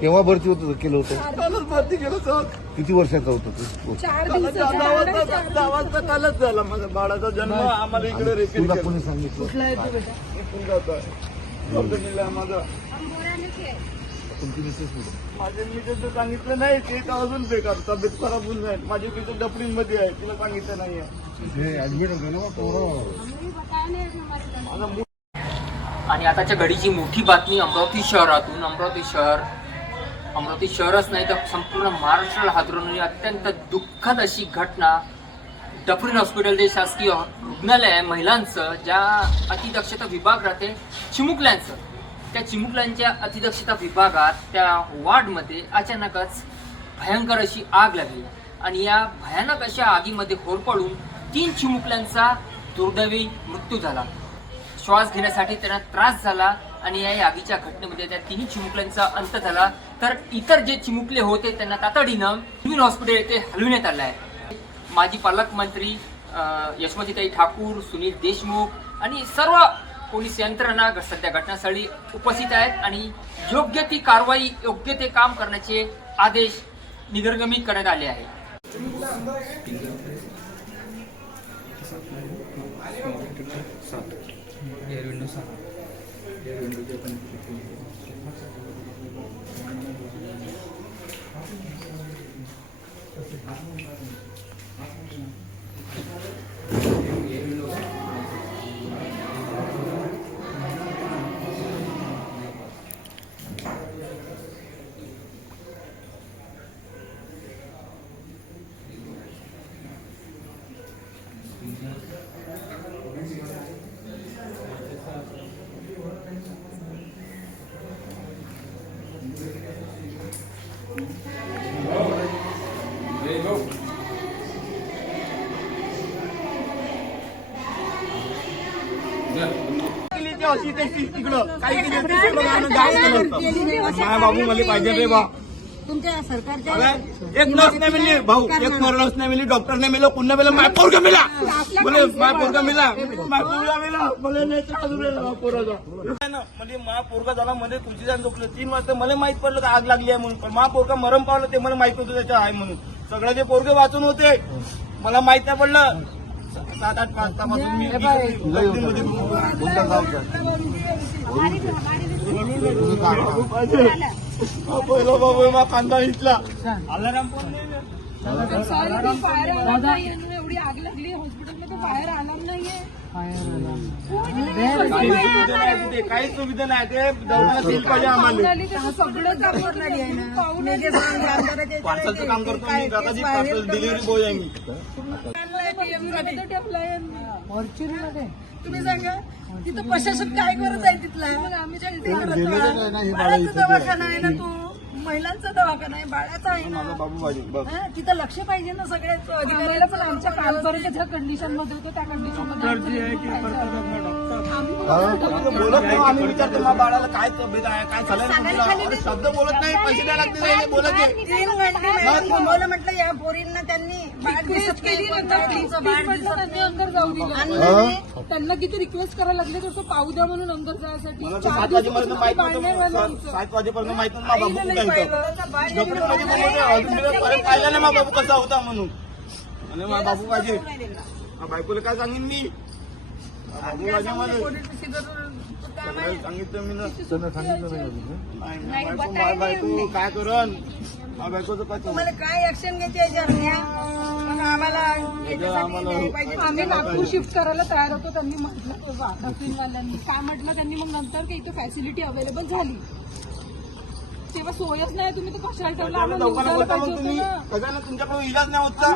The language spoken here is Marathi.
केव्हा भरती केलं होतं? भरती केलं होतं. किती वर्षाचा होता तो? 10 वाजता कालच झाला माझा बाळाचा जन्म. आम्हाला इकडे तुला कोणी सांगितलं? कुठला आहे तो बेटा? माझा तुमची मिसेस माझ्या मिसेस सांगितलं नाही ते तर अजून बेकार तब्येत खराब होऊन जाईल. माझी मिसेस डफरीमध्ये आहे, तिला सांगितलं नाहीये. ऍडमिट होते ना. आणि आताच्या घडीची मोठी बातमी अमरावती शहरातून. अमरावती शहरच नाही तर संपूर्ण महाराष्ट्राला हादरवणारी अत्यंत दुःखद अशी घटना. डफरीन हॉस्पिटल जे शासकीय रुग्णालय आहे महिलांचं, ज्या अतिदक्षता विभाग राहते चिमुकल्यांचं, त्या चिमुकल्यांच्या अतिदक्षता विभागात त्या वॉर्डमध्ये अचानकच भयंकर अशी आग लागली. आणि या भयानक अशा आगीमध्ये होरपळून 3 चिमुकल्यांचा दुर्दैवी मृत्यू झाला. श्वास घेण्यासाठी त्यांना त्रास झाला आणि या आगीच्या घटनेमध्ये त्या 3 चिमुकल्यांचा अंत झाला. तर इतर जे चिमुकले होते त्यांना तातडीनं डफरीन हॉस्पिटल येथे हलविण्यात आलं आहे. माजी पालकमंत्री यशोमतीताई ठाकूर, सुनील देशमुख आणि सर्व पोलीस यंत्रणा सध्या घटनास्थळी उपस्थित आहेत आणि योग्य ती कारवाई, योग्य ते काम करण्याचे आदेश निर्गमित करण्यात आले आहेत. तिकडं काही बाबू मला पाहिजे रे बा. तुमच्या सरकारच्या एक नर्स नाही मिळली भाऊ, एक नर्स नाही मिळली, डॉक्टर नाही मिळलं, पुन्हा मिळलं, माय पोरगा मिळा बोले, माय पोरगा मिळा, माय पोरगा मिळा बोले म्हणजे मा पोरगा झाला मध्ये तुमची जाण झोपलं. 3 वाजता मला माहित पडलं का आग लागली आहे म्हणून. पण मा पोरगा मरम पावलं ते मला माहित होतं त्याच्या आहे म्हणून. सगळे जे पोरगे वाचून होते मला माहित नाही पडलं. 7-8 वाजतापासून मी पहिला बाबा मा कांदा इथला अलाराम पण एवढी आग लागली हॉस्पिटलमध्ये, बाहेर आलाम नाहीये. काहीच सुविधा नाही. ते दवाखाना सील पाहिजे आम्हाला. पार्सलचं काम करतो मी, दादाची पार्सल डिलिव्हरी बॉय आहे मी. तुम्ही सांगा तिथं प्रशासन काय करत आहे तिथला? बाळाचा दवाखाना आहे ना, तो महिलांचा दवाखाना आहे, बाळाचा आहे ना. तिथं लक्ष पाहिजे ना सगळ्याच अधिकाऱ्याला. पण आमच्या कालपर्यंत ज्या कंडिशन मध्ये होतो त्या कंडिशन बोलत नाही. आम्ही विचारतो ना बाळाला काय तब्येत आहे, काय झालं, शब्द बोलत नाही. पैसे द्यायला लागते बोलत. 3 घंटे म्हटलं या पोरींना त्यांनी अंदर जाऊ दिलं. त्यांना किती रिक्वेस्ट करायला लागले तसं पाहू द्या म्हणून अंदर जायसाठी. 7 वाजेपर्यंत माहित नव्हतं. 7 वाजेपर्यंत माहित नव्हतं बाबू कुठे पाहिला ना मा बाबू कसा होता म्हणून. आणि मा बाबू पाहिजे बायकोला काय सांगेन मी. बाबू माझ्या मध्ये सांगितलं मी ना. बायको काय करण बायकोचं काय तुम्हाला काय ऍक्शन घ्यायची आम्हाला. आम्ही नागपूर शिफ्ट करायला तयार होतो. त्यांनी म्हटलं डॉक्टरवाल्यांनी काय म्हटलं त्यांनी, मग नंतर की इथं फॅसिलिटी अवेलेबल झाली तेव्हा सोयच नाही. तुम्ही तर कशाला ठेवला? तुमच्याकडे इलाज नाही होता.